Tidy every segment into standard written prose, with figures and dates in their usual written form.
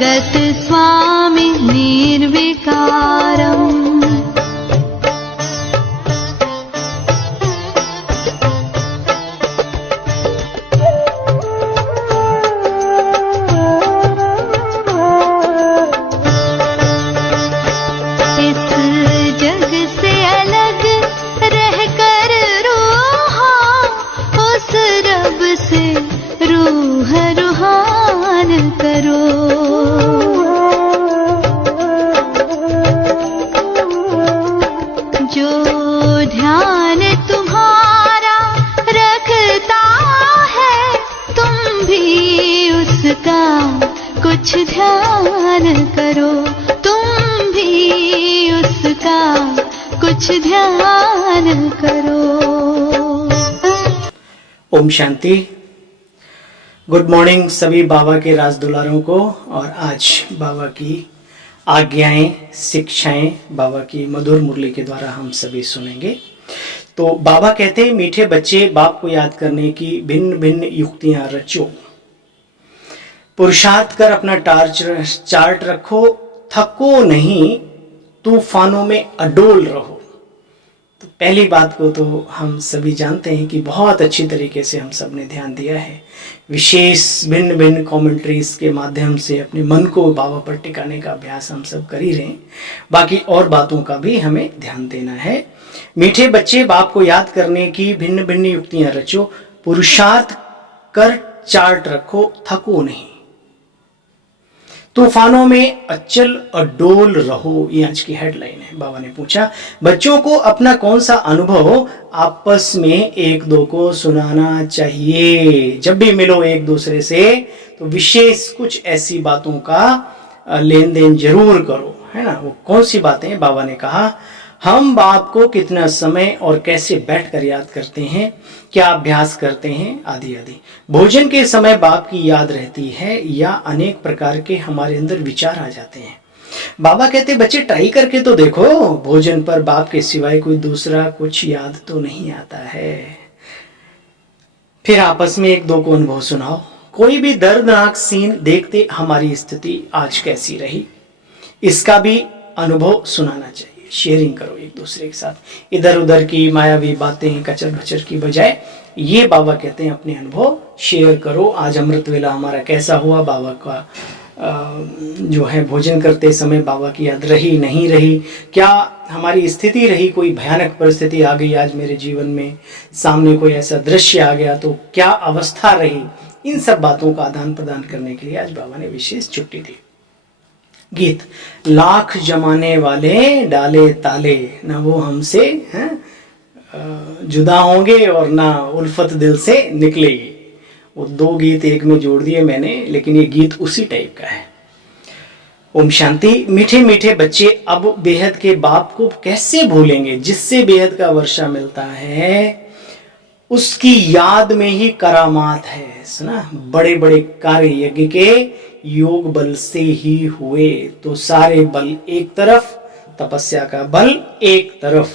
जगत स्वामी निर्विकारम्। कुछ ध्यान करो, तुम भी उसका कुछ ध्यान करो। ओम शांति। गुड मॉर्निंग सभी बाबा के राज दुलारों को। और आज बाबा की आज्ञाएं, शिक्षाएं बाबा की मधुर मुरली के द्वारा हम सभी सुनेंगे। तो बाबा कहते हैं, मीठे बच्चे बाप को याद करने की भिन्न भिन्न युक्तियां रचो, पुरुषार्थ कर अपना चार्ट रखो, थको नहीं, तूफानों में अडोल रहो। तो पहली बात को तो हम सभी जानते हैं कि बहुत अच्छी तरीके से हम सब ने ध्यान दिया है। विशेष भिन्न भिन्न कमेंट्रीज के माध्यम से अपने मन को बाबा पर टिकाने का अभ्यास हम सब कर ही रहे हैं। बाकी और बातों का भी हमें ध्यान देना है। मीठे बच्चे बाप को याद करने की भिन्न भिन्न युक्तियां रचो, पुरुषार्थ कर चार्ट रखो, थको नहीं, तूफानों में अचल अडोल रहो। ये आज की हेडलाइन है। बाबा ने पूछा, बच्चों को अपना कौन सा अनुभव आपस में एक दो को सुनाना चाहिए। जब भी मिलो एक दूसरे से तो विशेष कुछ ऐसी बातों का लेन देन जरूर करो, है ना। वो कौन सी बातें? बाबा ने कहा, हम बाप को कितना समय और कैसे बैठकर याद करते हैं, क्या अभ्यास करते हैं, आदि आदि। भोजन के समय बाप की याद रहती है या अनेक प्रकार के हमारे अंदर विचार आ जाते हैं। बाबा कहते, बच्चे ट्राई करके तो देखो, भोजन पर बाप के सिवाय कोई दूसरा कुछ याद तो नहीं आता है। फिर आपस में एक दो को अनुभव सुनाओ। कोई भी दर्दनाक सीन देखते हमारी स्थिति आज कैसी रही, इसका भी अनुभव सुनाना चाहिए। शेयरिंग करो एक दूसरे के साथ, इधर उधर की मायावी बातें कचर भचर की बजाय ये बाबा कहते हैं अपने अनुभव शेयर करो। आज अमृत वेला हमारा कैसा हुआ, बाबा का जो है भोजन करते समय बाबा की याद रही नहीं रही, क्या हमारी स्थिति रही, कोई भयानक परिस्थिति आ गई आज मेरे जीवन में, सामने कोई ऐसा दृश्य आ गया तो क्या अवस्था रही। इन सब बातों का आदान प्रदान करने के लिए आज बाबा ने विशेष छुट्टी दी। गीत, लाख जमाने वाले डाले ताले, ना वो हमसे जुदा होंगे और ना उल्फत दिल से निकलेगी। वो दो गीत एक में जोड़ दिए मैंने, लेकिन ये गीत उसी टाइप का है। ओम शांति। मीठे मीठे बच्चे अब बेहद के बाप को कैसे भूलेंगे, जिससे बेहद का वर्षा मिलता है उसकी याद में ही करामात है। सुना, बड़े बड़े कार्य यज्ञ के योग बल से ही हुए, तो सारे बल एक तरफ, तपस्या का बल एक तरफ।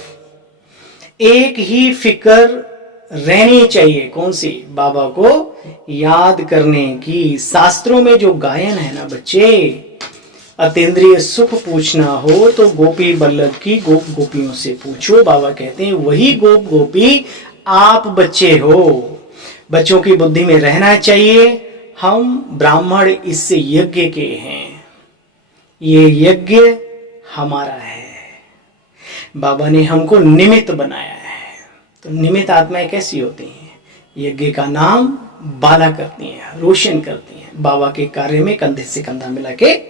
एक ही फिक्र रहनी चाहिए, कौन सी? बाबा को याद करने की। शास्त्रों में जो गायन है ना बच्चे, अतीन्द्रिय सुख पूछना हो तो गोपी बल्लभ की गोप गोपियों से पूछो। बाबा कहते हैं वही गोप गोपी आप बच्चे हो। बच्चों की बुद्धि में रहना चाहिए, हम ब्राह्मण इससे यज्ञ के हैं, ये यज्ञ हमारा है। बाबा ने हमको निमित्त बनाया है। तो निमित्त आत्माएं कैसी होती हैं? यज्ञ का नाम बाला करती हैं, रोशन करती हैं, बाबा के कार्य में कंधे से कंधा मिला के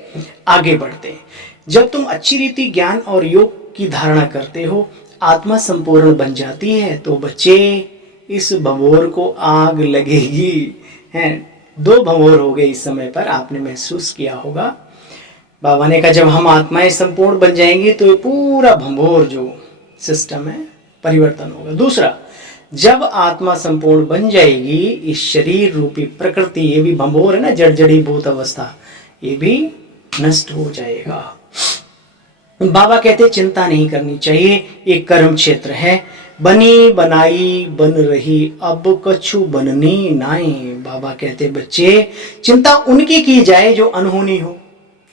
आगे बढ़ते हैं। जब तुम अच्छी रीति ज्ञान और योग की धारणा करते हो, आत्मा संपूर्ण बन जाती है, तो बच्चे इस भंवोर को आग लगेगी। हैं, दो भंवोर हो गए इस समय पर, आपने महसूस किया होगा। बाबा ने कहा जब हम आत्माएं संपूर्ण बन जाएंगी तो ये पूरा भंवोर जो सिस्टम है परिवर्तन होगा। दूसरा, जब आत्मा संपूर्ण बन जाएगी, इस शरीर रूपी प्रकृति, ये भी भंवोर है ना, जड़ी भूत अवस्था, ये भी नष्ट हो जाएगा। बाबा कहते चिंता नहीं करनी चाहिए, ये कर्म क्षेत्र है। बनी बनाई बन रही, अब कछु बननी नाई। बाबा कहते बच्चे चिंता उनकी की जाए जो अनहोनी हो,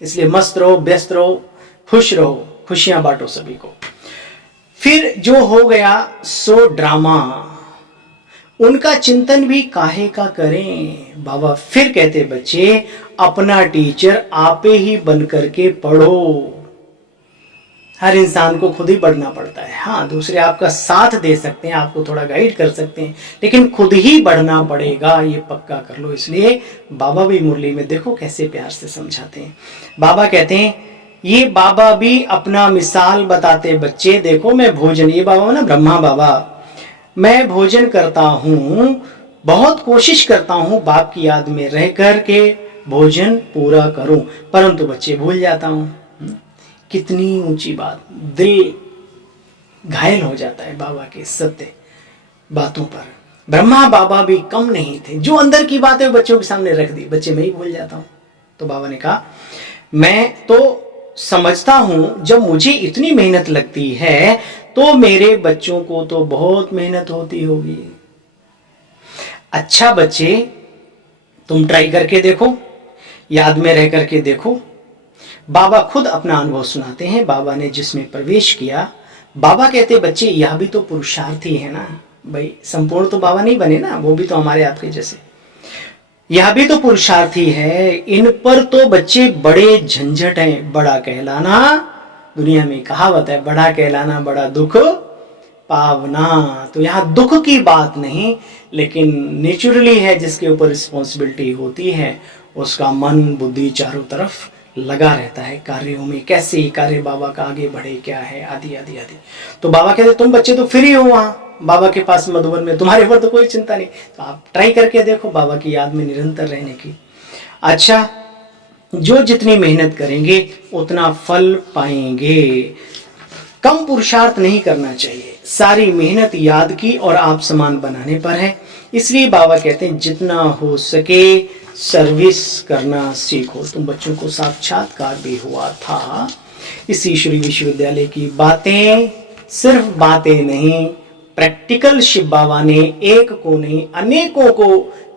इसलिए मस्त रहो, व्यस्त रहो, खुश रहो, खुशियां बांटो सभी को। फिर जो हो गया सो ड्रामा, उनका चिंतन भी काहे का करें। बाबा फिर कहते बच्चे अपना टीचर आपे ही बन करके पढ़ो। हर इंसान को खुद ही बढ़ना पड़ता है। हाँ, दूसरे आपका साथ दे सकते हैं, आपको थोड़ा गाइड कर सकते हैं, लेकिन खुद ही बढ़ना पड़ेगा, ये पक्का कर लो। इसलिए बाबा भी मुरली में देखो कैसे प्यार से समझाते हैं। बाबा कहते हैं, ये बाबा भी अपना मिसाल बताते बच्चे, देखो मैं भोजन, ये बाबा ना ब्रह्मा बाबा, मैं भोजन करता हूँ, बहुत कोशिश करता हूँ बाप की याद में रह कर के भोजन पूरा करूं, परंतु बच्चे भूल जाता हूं। कितनी ऊंची बात, दिल घायल हो जाता है बाबा के सत्य बातों पर। ब्रह्मा बाबा भी कम नहीं थे, जो अंदर की बात है वो बच्चों के सामने रख दी, बच्चे मैं ही भूल जाता हूं। तो बाबा ने कहा, मैं तो समझता हूं जब मुझे इतनी मेहनत लगती है तो मेरे बच्चों को तो बहुत मेहनत होती होगी। अच्छा बच्चे, तुम ट्राई करके देखो, याद में रह करके देखो। बाबा खुद अपना अनुभव सुनाते हैं। बाबा ने जिसमें प्रवेश किया, बाबा कहते बच्चे यह भी तो पुरुषार्थी है ना भाई, संपूर्ण तो बाबा नहीं बने ना, वो भी तो हमारे आपके जैसे, यह भी तो पुरुषार्थी है। इन पर तो बच्चे बड़े झंझट हैं। बड़ा कहलाना, दुनिया में कहावत है, बड़ा कहलाना बड़ा दुख पावना। तो यहाँ दुख की बात नहीं, लेकिन नेचुरली है, जिसके ऊपर रिस्पॉन्सिबिलिटी होती है उसका मन बुद्धि चारों तरफ लगा रहता है कार्यों में, कैसे ही कार्य बाबा का आगे बढ़े, क्या है, आदि आदि आदि। तो बाबा कहते तुम बच्चे तो फ्री हो वहां बाबा के पास मधुबन में, तुम्हारे ऊपर तो कोई चिंता नहीं, तो आप ट्राई करके देखो बाबा की याद में निरंतर रहने की। अच्छा, जो जितनी मेहनत करेंगे उतना फल पाएंगे। कम पुरुषार्थ नहीं करना चाहिए, सारी मेहनत याद की और आप समान बनाने पर है। इसलिए बाबा कहते हैं जितना हो सके सर्विस करना सीखो। तुम बच्चों को साक्षात्कार भी हुआ था। इस ईश्वरी विश्वविद्यालय की बातें सिर्फ बातें नहीं, प्रैक्टिकल शिव बाबा ने एक को नहीं अनेकों को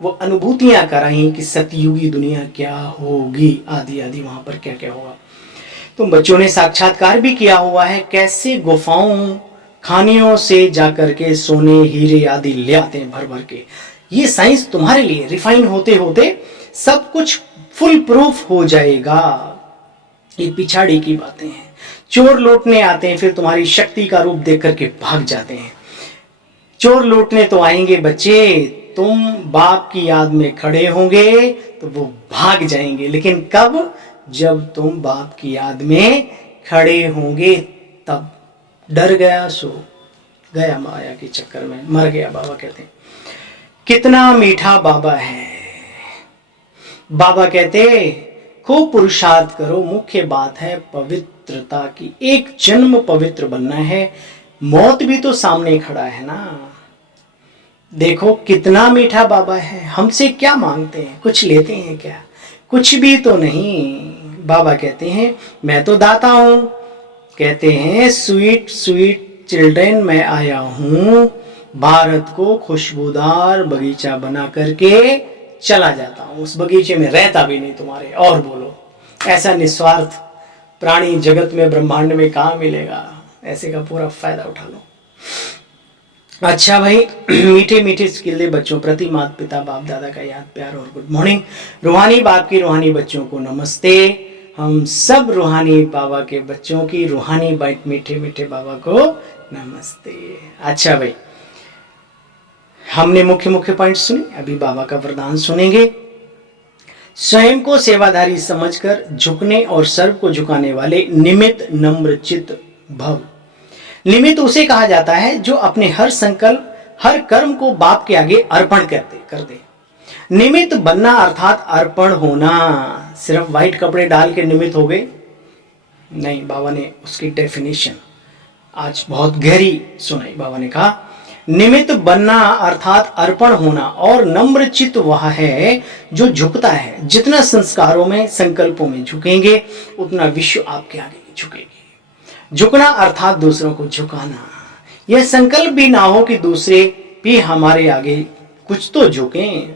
वो अनुभूतियां कराई कि सतयुगी दुनिया क्या होगी, आदि आदि, वहां पर क्या क्या होगा। तुम बच्चों ने साक्षात्कार भी किया हुआ है, कैसे गुफाओं खानियों से जाकर के सोने हीरे आदि ले आते हैं भर भर के। ये साइंस तुम्हारे लिए रिफाइन होते होते सब कुछ फुल प्रूफ हो जाएगा। ये पिछाड़ी की बातें हैं। चोर लूटने आते हैं, फिर तुम्हारी शक्ति का रूप देख करके भाग जाते हैं। चोर लूटने तो आएंगे बच्चे, तुम बाप की याद में खड़े होंगे तो वो भाग जाएंगे, लेकिन कब? जब तुम बाप की याद में खड़े होंगे तब। डर गया सो गया माया के चक्कर में, मर गया। बाबा कहते हैं कितना मीठा बाबा है। बाबा कहते खूब पुरुषार्थ करो, मुख्य बात है पवित्रता की। एक जन्म पवित्र बनना है, मौत भी तो सामने खड़ा है ना। देखो कितना मीठा बाबा है। हमसे क्या मांगते हैं, कुछ लेते हैं क्या? कुछ भी तो नहीं। बाबा कहते हैं मैं तो दाता हूं। कहते हैं स्वीट स्वीट चिल्ड्रन, मैं आया हूं भारत को खुशबूदार बगीचा बना करके चला जाता हूं। उस बगीचे में रहता भी नहीं तुम्हारे। और बोलो, ऐसा निस्वार्थ प्राणी जगत में ब्रह्मांड में कहां मिलेगा? ऐसे का पूरा फायदा उठा लो। अच्छा भाई, मीठे मीठे स्किल्ले बच्चों प्रति माता पिता बाप दादा का याद प्यार और गुड मॉर्निंग। रूहानी बाप की रूहानी बच्चों को नमस्ते। हम सब रूहानी बाबा के बच्चों की रूहानी बाइट मीठे मीठे बाबा को नमस्ते। अच्छा भाई, हमने मुख्य मुख्य पॉइंट सुने, अभी बाबा का वरदान सुनेंगे। स्वयं को सेवाधारी समझकर झुकने और सर्व को झुकाने वाले निमित्त नम्र चित्त भव। निमित्त उसे कहा जाता है जो अपने हर संकल्प हर कर्म को बाप के आगे अर्पण कर दे। निमित्त बनना अर्थात अर्पण होना। सिर्फ व्हाइट कपड़े डाल के निमित्त हो गए नहीं, बाबा ने उसकी डेफिनेशन आज बहुत गहरी सुनाई। बाबा ने कहा निमित्त बनना अर्थात अर्पण होना, और नम्र चित्त वह है जो झुकता है। जितना संस्कारों में संकल्पों में झुकेंगे उतना विश्व आपके आगे झुकेगी। झुकना अर्थात दूसरों को झुकाना। यह संकल्प भी ना हो कि दूसरे भी हमारे आगे कुछ तो झुकें।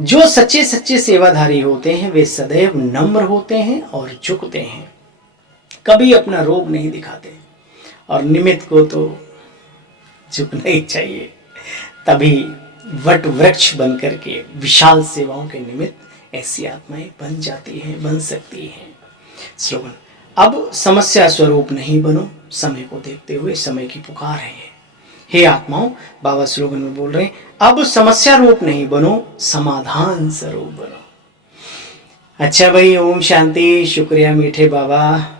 जो सच्चे सच्चे सेवाधारी होते हैं वे सदैव नम्र होते हैं और झुकते हैं, कभी अपना रोब नहीं दिखाते। और निमित्त को तो झुकना ही चाहिए, तभी वट वृक्ष बन करके विशाल सेवाओं के निमित्त ऐसी आत्माएं बन जाती हैं, बन सकती हैं। स्लोगन, अब समस्या स्वरूप नहीं बनो, समय को देखते हुए समय की पुकार है। हे आत्माओं, बाबा स्लोगन में बोल रहे हैं, अब समस्या रूप नहीं बनो, समाधान स्वरूप बनो। अच्छा भाई, ओम शांति। शुक्रिया मीठे बाबा।